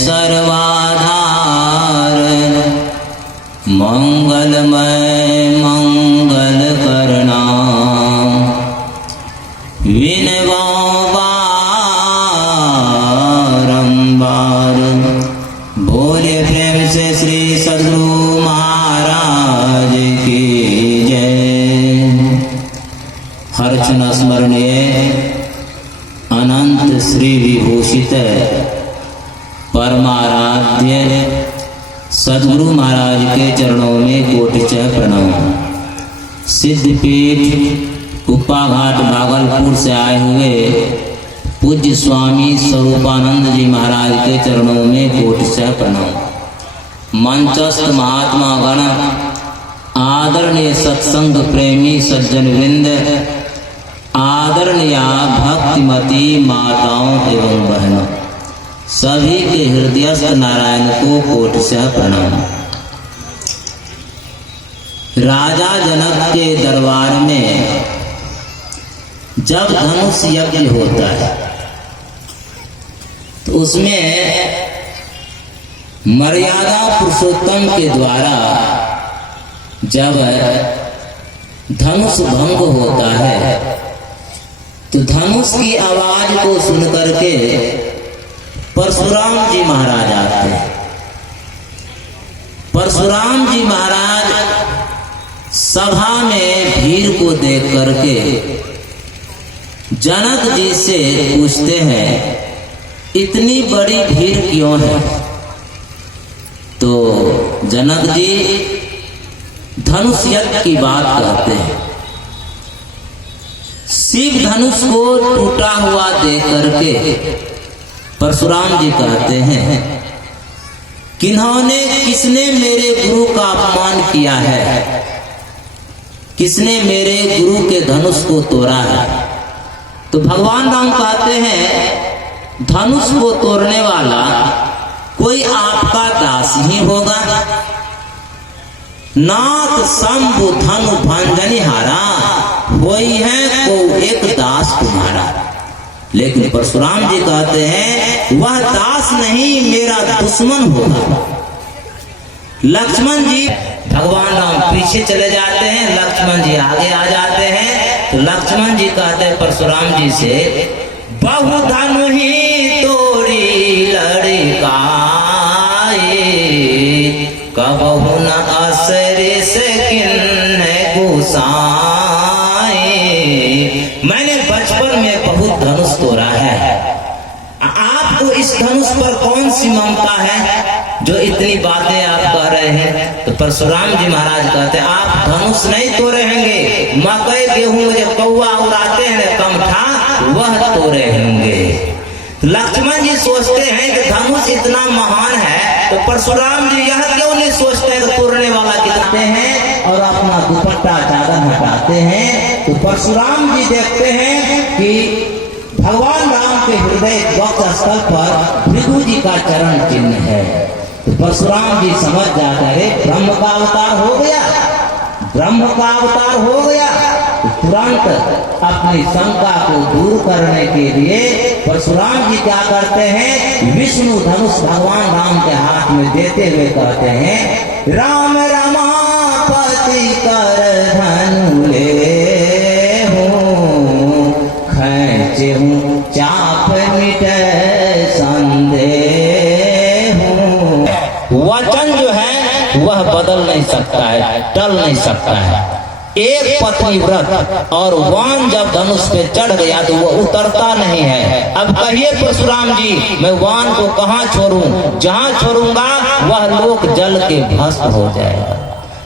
सर्वाधार मंगलमय मंगल करना विनवा बारंबार। बोले प्रेम से श्री सद्गुरु महाराज की जय। हर्षण स्मरणीय अनंत श्री विभूषित परमाराध्य सद्गुरु महाराज के चरणों में कोटिचह प्रणाम। सिद्धपीठ कुप्पा घाट भागलपुर से आए हुए पूज्य स्वामी स्वरूपानंद जी महाराज के चरणों में कोटिचह प्रणाम। मंचस्थ महात्मा गण, आदरणीय सत्संग प्रेमी सज्जन वृंद, आदरणीय भक्तिमती माताओं एवं बहनों, सभी के हृदयस्थ नारायण को कोटिशः प्रणाम। राजा जनक के दरबार में जब धनुष यज्ञ होता है तो उसमें मर्यादा पुरुषोत्तम के द्वारा जब धनुष भंग होता है तो धनुष की आवाज को सुन करके परशुराम जी महाराज आते हैं। परशुराम जी महाराज सभा में भीड़ को देख करके जनक जी से पूछते हैं, इतनी बड़ी भीड़ क्यों है? तो जनक जी धनुष यज्ञ की बात करते हैं। शिव धनुष को टूटा हुआ देख करके परशुराम जी कहते हैं, किसने मेरे गुरु का अपमान किया है? किसने मेरे गुरु के धनुष को तोड़ा है? तो भगवान राम कहते हैं, धनुष को तोड़ने वाला कोई आपका दास ही होगा। नाथ शंभु धनु भंजनिहारा, वही है को एक दास तुम्हारा। लेकिन परशुराम जी कहते हैं, वह दास नहीं मेरा दुश्मन होगा। लक्ष्मण जी, भगवान राम पीछे चले जाते हैं, लक्ष्मण जी आगे आ जाते हैं। तो लक्ष्मण जी कहते हैं परशुराम जी से, बहु धनु ही तोरी लड़काए, कबहु न असरे से किन्ने गुसाए। मैंने बचपन में बहुत धनुष तोड़ा है, आपको इस धनुष पर कौन सी ममता है जो इतनी बातें आप कह रहे हैं? तो परशुराम जी महाराज कहते हैं, आप धनुष नहीं तोड़ेंगे, मकई गेहूं में जो कौआ उड़ाते हैं कमठा, वह तोड़े होंगे। लक्ष्मण जी सोचते हैं कि धनुष इतना महान है, तो परशुराम जी यह क्यों नहीं सोचते हैं कि तोड़ने वाला कितने हैं, और अपना दुपट्टा चादर हटाते हैं। तो परशुराम जी देखते हैं कि भगवान राम के हृदय वक्ष स्थल पर भृगु जी का चरण चिन्ह है। तो परशुराम जी समझ जाते हैं, ब्रह्म का अवतार हो गया, ब्रह्म का अवतार हो गया। तो तुरंत अपनी शंका को दूर करने के लिए परशुराम जी क्या करते हैं, विष्णु धनुष भगवान राम के हाथ में देते हुए कहते हैं, राम रमापति कर धनु ले खैचे हूँ चाप मिटे संदेह। वचन जो है वह बदल नहीं सकता है, टल नहीं सकता है। एक पत्नी व्रत और वान जब धनुष पे चढ़ गया तो वो उतरता नहीं है। अब कहिए परशुराम जी, मैं वान को कहाँ छोड़ूं? जहाँ छोड़ूंगा वह लोक जल के भस्म हो जाएगा।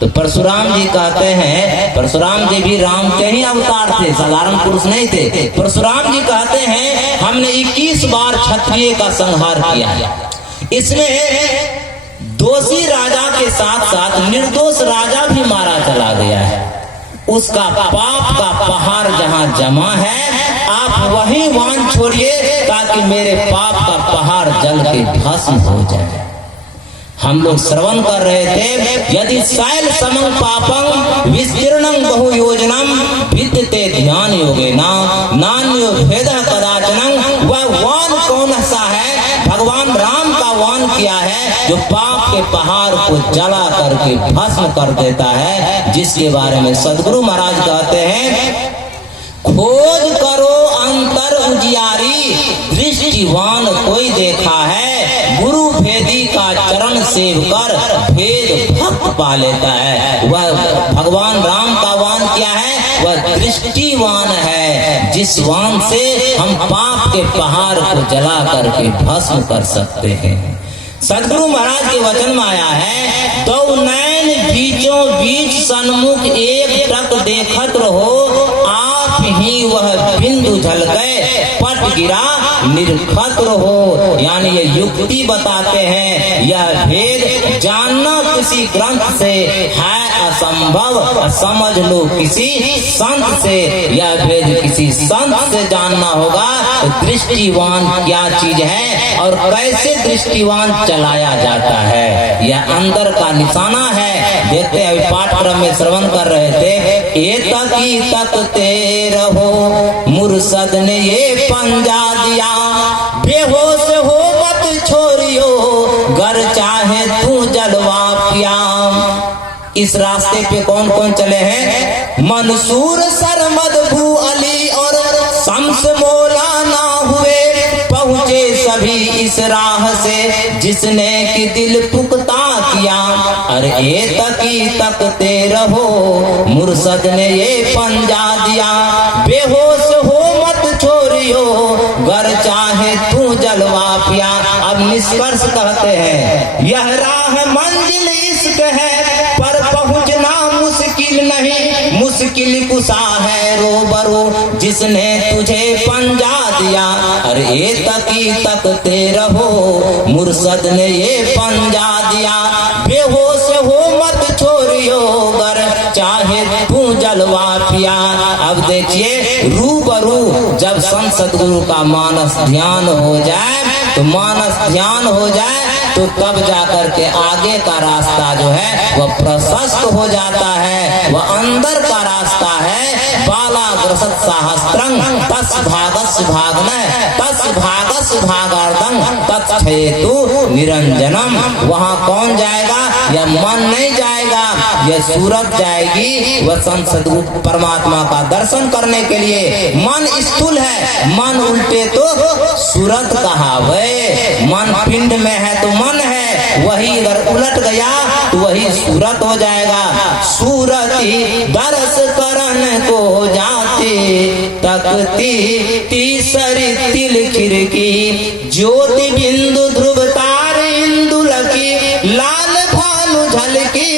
तो परशुराम जी कहते हैं, परशुराम जी भी राम के ही अवतार थे, साधारण पुरुष नहीं थे। परशुराम जी कहते हैं, हमने 21 बार क्षत्रिय का संहार किया है। इसमें दोषी राजा के साथ साथ निर्दोष राजा भी मारा चला गया है। उसका पाप का पहाड़ जहाँ जमा है, आप वही वान छोड़िए ताकि मेरे पाप का पहाड़ जल के भस्म हो जाए। हम लोग श्रवण कर रहे थे, यदि शैल समं पापं विस्तीर्णं बहु योजनम विद्यते ध्यान योगेन नान्यो भेदः कदाचनं। वह वान कौन सा है? भगवान राम का वान किया है जो पाप के पहाड़ को जला करके भस्म कर देता है, जिसके बारे में सदगुरु महाराज कहते हैं, खोज करो अंतर उजियारी, दृष्टिवान कोई देखा है, गुरु भेदी का चरण सेव कर भेद भक्त पा लेता है। वह भगवान राम का वान क्या है? वह दृष्टिवान है, जिस वान से हम पाप के पहाड़ को जला करके भस्म कर सकते हैं। सदगुरु महाराज के वचन में आया है, दो नैन बीचों बीच सन्मुख एक टक देखत रहो, आप ही वह बिंदु झल गए पट गिरा निर्खत रहो। यानी ये युक्ति बताते हैं, यह भेद जानना किसी ग्रंथ से है असंभव, समझ लो किसी संत से। यह भेद किसी संत से जानना होगा। तो दृष्टिवान क्या चीज है और कैसे दृष्टिवान चलाया जाता है, यह अंदर का निशाना है। देखते हैं, पाठक्रम में श्रवण कर रहे थे, एतकी तकते रहो मुर्शद ने ये पंजा दिया, बेहोश हो मत छोड़ियो घर चाहे तू जलवा पिया। इस रास्ते पे कौन कौन चले हैं? मंसूर सरमद भू अली और शम्स मौलाना हुए, पहुंचे सभी इस राह से जिसने कि दिल पुख्ता किया। अरे तकी तकते रहो मुर्शद ने ये पंजा दिया, बेहोश हो मत छोड़ियो घर चाहे तू जलवा पिया। अब निष्कर्ष कहते हैं, यह राह मंजिल इश्क है पर पहुंचना मुश्किल नहीं, मुश्किल कुशा है रोबरो जिसने तुझे पंजा दिया। अरे तकी तकते रहो मुर्शद ने ये पंजा दिया, बेहोश हो मत छोड़ियो घर चाहे तू जलवा पिया। अब देखिए, रूबरू जब संत सदगुरु का मानस ध्यान हो जाए, तो मानस ध्यान हो जाए तो तब जाकर के आगे का रास्ता जो है वह प्रशस्त हो जाता है। वह अंदर का रास्ता है, बाला ग्रसत सहस्त्रंग तस् भागस भागन तस् भागस भागार्धं तत्क्षयतु निरंजनम। वहाँ कौन जाएगा? यह मन नहीं जाएगा, यह सूरत जाएगी। वह संत सद्गुरु परमात्मा का दर्शन करने के लिए मन स्थूल है, मन उल्टे तो सूरत कहा वे। मन पिंड में है तो मन है, वही अगर उलट गया तो वही सूरत हो जाएगा। सूरती दरस करन को जाते तकती तीसरी तिल खिड़की, ज्योति बिंदु ध्रुव तार इंदु लकी, लाल भानु झलकी,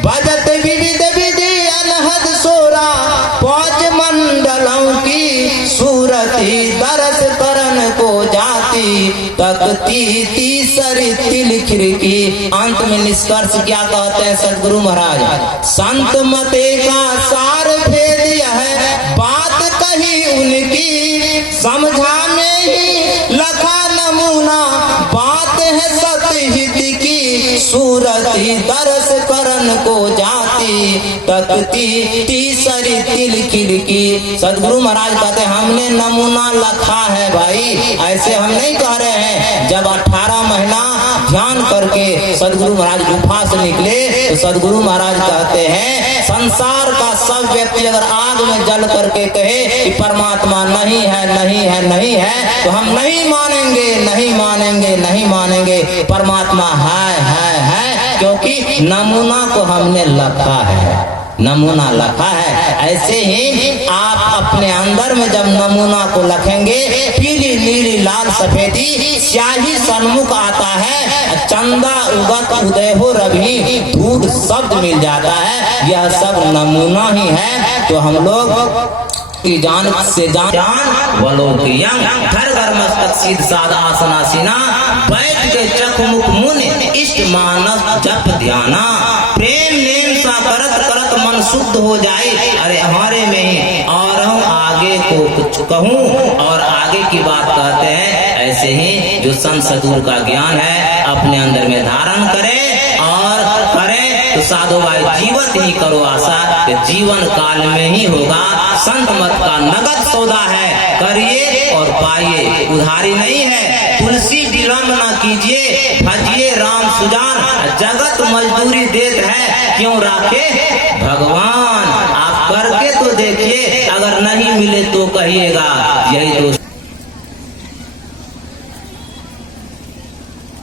बजत विविध विधि अनहद सोरा, पांच मंडलों की सूरती दरस करन को जाती तकती तीसरी तिल खिड़की। अंत में निष्कर्ष क्या कहते हैं सदगुरु महाराज? संत मते का सार भेद है, बात कही उनकी समझा में ही लखा नमूना, बात है सतहित की सूरती दरस करन को जाती तकती तीसरी तिल खिड़की। सदगुरु महाराज कहते हैं, हमने नमूना लखा है भाई, ऐसे हम नहीं कह रहे हैं। जब 18 महीना ध्यान करके सदगुरु महाराज गुफा से निकले तो सदगुरु महाराज कहते हैं, संसार का सब व्यक्ति अगर आग में जल करके कहे कि परमात्मा नहीं है नहीं है नहीं है, तो हम नहीं मानेंगे नहीं मानेंगे नहीं मानेंगे। परमात्मा है क्योंकि नमूना को हमने लखा है, नमूना लखा है। ऐसे ही आप अपने अंदर में जब नमूना को लखेंगे, पीली नीली लाल सफेदी स्याही सन्मुख आता है, चंदा उगत उदय हो रवि दूध शब्द मिल जाता है, यह सब नमूना ही है। तो हम लोग की जान से जान वलोकियं घर घर मस्तक सीध साधा आसनासीना, बैठ के चख मुख मुनि इष्ट मानस जप ध्याना, प्रेम नेम सा करत करत मन शुद्ध हो जाए। अरे हमारे में ही और हम आगे को कुछ कहूँ और आगे की बात कहते हैं। ऐसे ही जो संत सद्गुरु का ज्ञान है अपने अंदर में धारण करे और करे तो साधु भाई जीवत ही करो आशा कि जीवन काल में ही होगा। संत मत का नगद सौदा है, करिए और पाइए, उधारी नहीं है। तुलसी विलम्ब न कीजिए, भजिए क्यों राखे भगवान। आप करके तो देखिए, अगर नहीं मिले तो कहिएगा। यही दोस्त